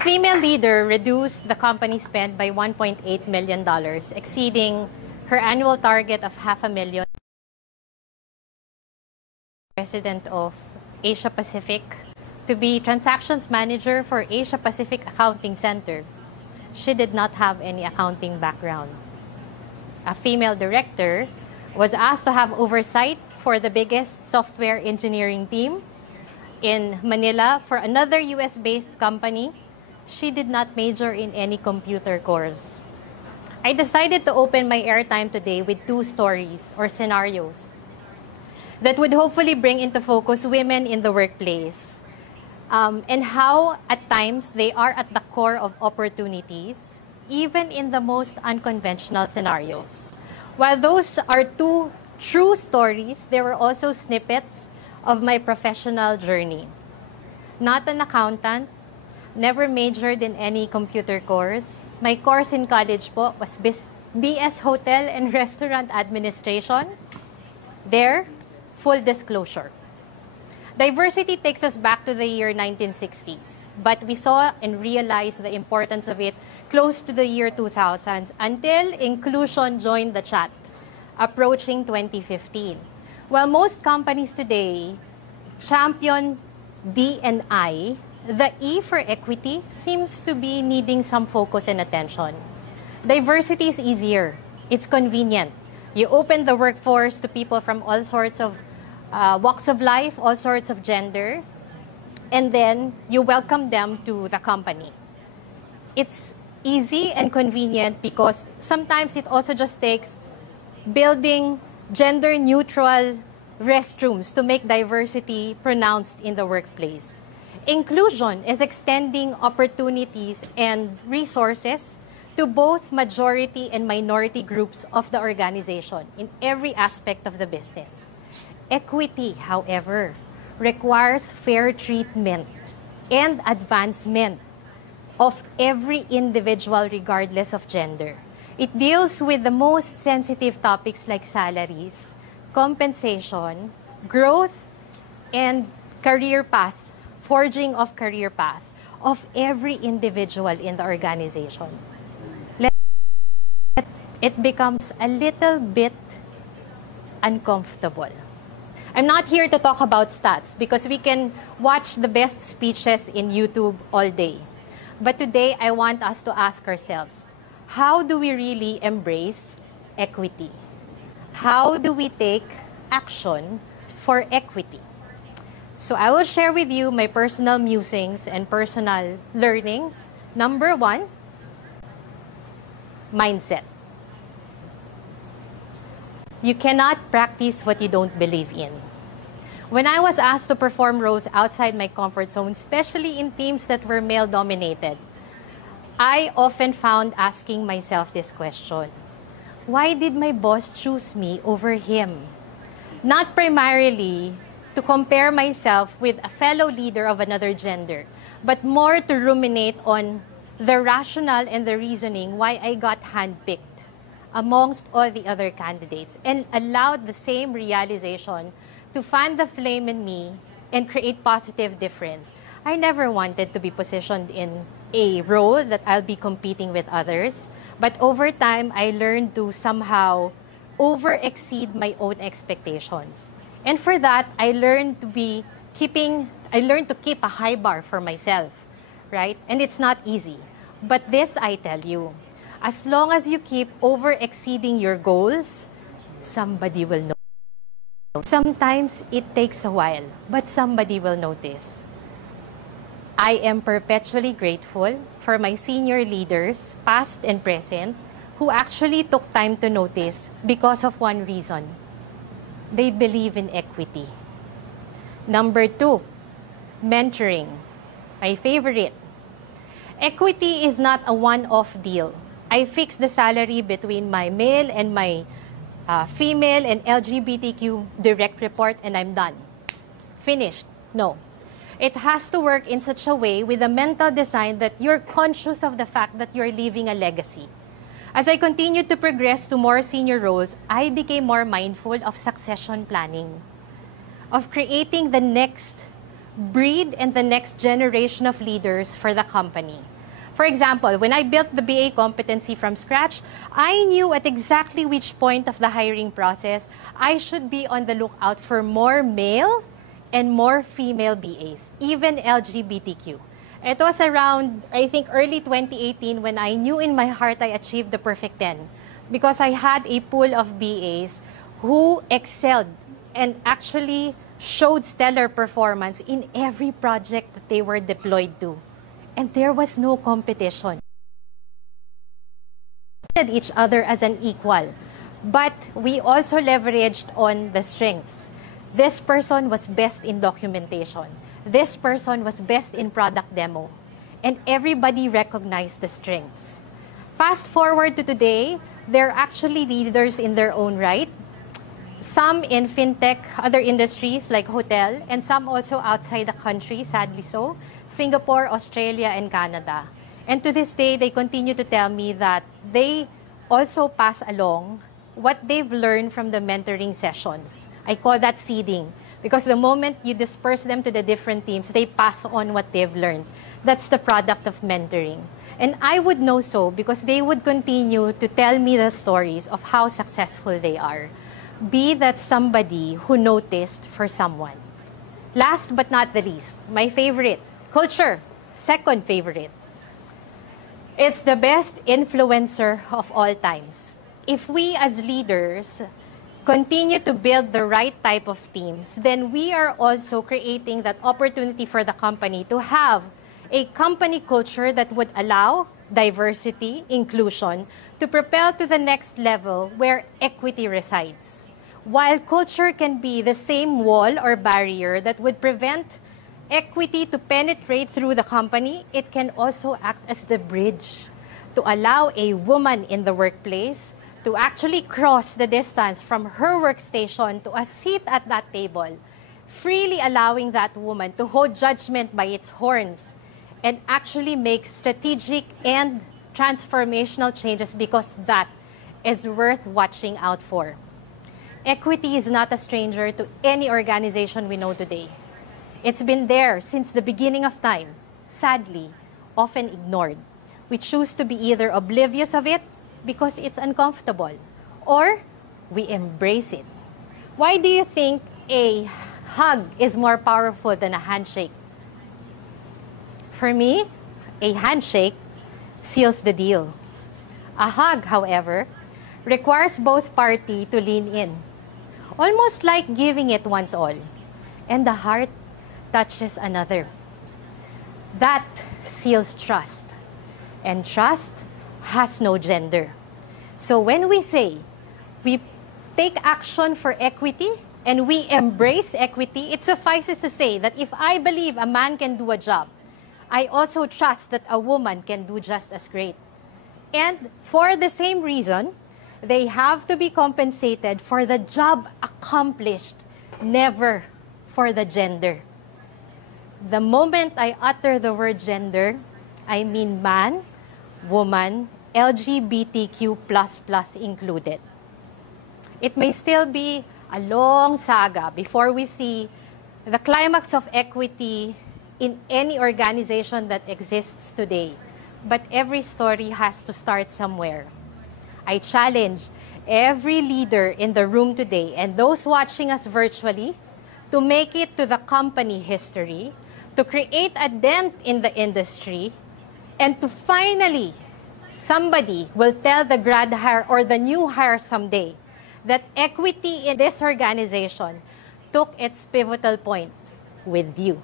female leader reduced the company spend by $1.8 million, exceeding her annual target of $500,000. President of Asia Pacific to be transactions manager for Asia Pacific Accounting Center. She did not have any accounting background. A female director was asked to have oversight for the biggest software engineering team in Manila for another US-based company. She did not major in any computer course. I decided to open my airtime today with two stories or scenarios that would hopefully bring into focus women in the workplace, and how at times they are at the core of opportunities, even in the most unconventional scenarios. While those are two true stories, there were also snippets of my professional journey. Not an accountant, never majored in any computer course. My course in college po was BS Hotel and Restaurant Administration. There, full disclosure. Diversity takes us back to the year 1960s, but we saw and realized the importance of it close to the year 2000s until inclusion joined the chat, approaching 2015. While most companies today champion D&I, the E for equity seems to be needing some focus and attention. Diversity is easier. It's convenient. You open the workforce to people from all sorts of walks of life, all sorts of gender, and then you welcome them to the company. It's easy and convenient because sometimes it also just takes building gender-neutral restrooms to make diversity pronounced in the workplace. Inclusion is extending opportunities and resources to both majority and minority groups of the organization in every aspect of the business. Equity, however, requires fair treatment and advancement of every individual regardless of gender. It deals with the most sensitive topics like salaries, compensation, growth, and career path, forging of career path of every individual in the organization. It becomes a little bit uncomfortable. I'm not here to talk about stats because we can watch the best speeches in YouTube all day. But today, I want us to ask ourselves, how do we really embrace equity? How do we take action for equity? So I will share with you my personal musings and personal learnings. Number one, mindset. You cannot practice what you don't believe in. When I was asked to perform roles outside my comfort zone, especially in teams that were male-dominated, I often found asking myself this question: why did my boss choose me over him? Not primarily to compare myself with a fellow leader of another gender, but more to ruminate on the rationale and the reasoning why I got handpicked amongst all the other candidates, and allowed the same realization to fan the flame in me and create positive difference. I never wanted to be positioned in a role that I'll be competing with others, but over time, I learned to somehow over-exceed my own expectations. And for that, I learned to keep a high bar for myself, right? And it's not easy. But this, I tell you, as long as you keep over-exceeding your goals, somebody will know. Sometimes it takes a while, but somebody will notice. I am perpetually grateful for my senior leaders, past and present, who actually took time to notice because of one reason. They believe in equity. Number two, mentoring. My favorite. Equity is not a one-off deal. I fix the salary between my male and my female and LGBTQ direct report and I'm done. Finished. No. It has to work in such a way with a mental design that you're conscious of the fact that you're leaving a legacy. As I continued to progress to more senior roles, I became more mindful of succession planning, of creating the next breed and the next generation of leaders for the company. For example, when I built the BA competency from scratch, I knew at exactly which point of the hiring process I should be on the lookout for more male and more female BAs, even LGBTQ. It was around, I think, early 2018 when I knew in my heart I achieved the perfect 10 because I had a pool of BAs who excelled and actually showed stellar performance in every project that they were deployed to. And there was no competition. We treated each other as an equal, but we also leveraged on the strengths. This person was best in documentation. This person was best in product demo. And everybody recognized the strengths. Fast forward to today, they're actually leaders in their own right. Some in fintech, other industries like hotel, and some also outside the country, sadly so, Singapore, Australia, and Canada. And to this day, they continue to tell me that they also pass along what they've learned from the mentoring sessions. I call that seeding, because the moment you disperse them to the different teams, they pass on what they've learned. That's the product of mentoring. And I would know so because they would continue to tell me the stories of how successful they are. Be that somebody who noticed for someone. Last but not the least, my favorite, culture, second favorite. It's the best influencer of all times. If we as leaders continue to build the right type of teams, then we are also creating that opportunity for the company to have a company culture that would allow diversity, inclusion, to propel to the next level where equity resides. While culture can be the same wall or barrier that would prevent equity to penetrate through the company, it can also act as the bridge to allow a woman in the workplace to actually cross the distance from her workstation to a seat at that table, freely allowing that woman to hold judgment by its horns and actually make strategic and transformational changes because that is worth watching out for. Equity is not a stranger to any organization we know today. It's been there since the beginning of time, sadly, often ignored. We choose to be either oblivious of it because it's uncomfortable, or we embrace it. Why do you think a hug is more powerful than a handshake? For me, a handshake seals the deal. A hug, however, requires both parties to lean in, almost like giving it one's all, and the heart touches another. That seals trust, and trust has no gender. So when we say we take action for equity and we embrace equity, it suffices to say that if I believe a man can do a job, I also trust that a woman can do just as great. And for the same reason, they have to be compensated for the job accomplished, never for the gender. The moment I utter the word gender, I mean man, woman, LGBTQ++ included. It may still be a long saga before we see the climax of equity in any organization that exists today. But every story has to start somewhere. I challenge every leader in the room today and those watching us virtually to make it to the company history, to create a dent in the industry, and to finally, somebody will tell the grad hire or the new hire someday that equity in this organization took its pivotal point with you.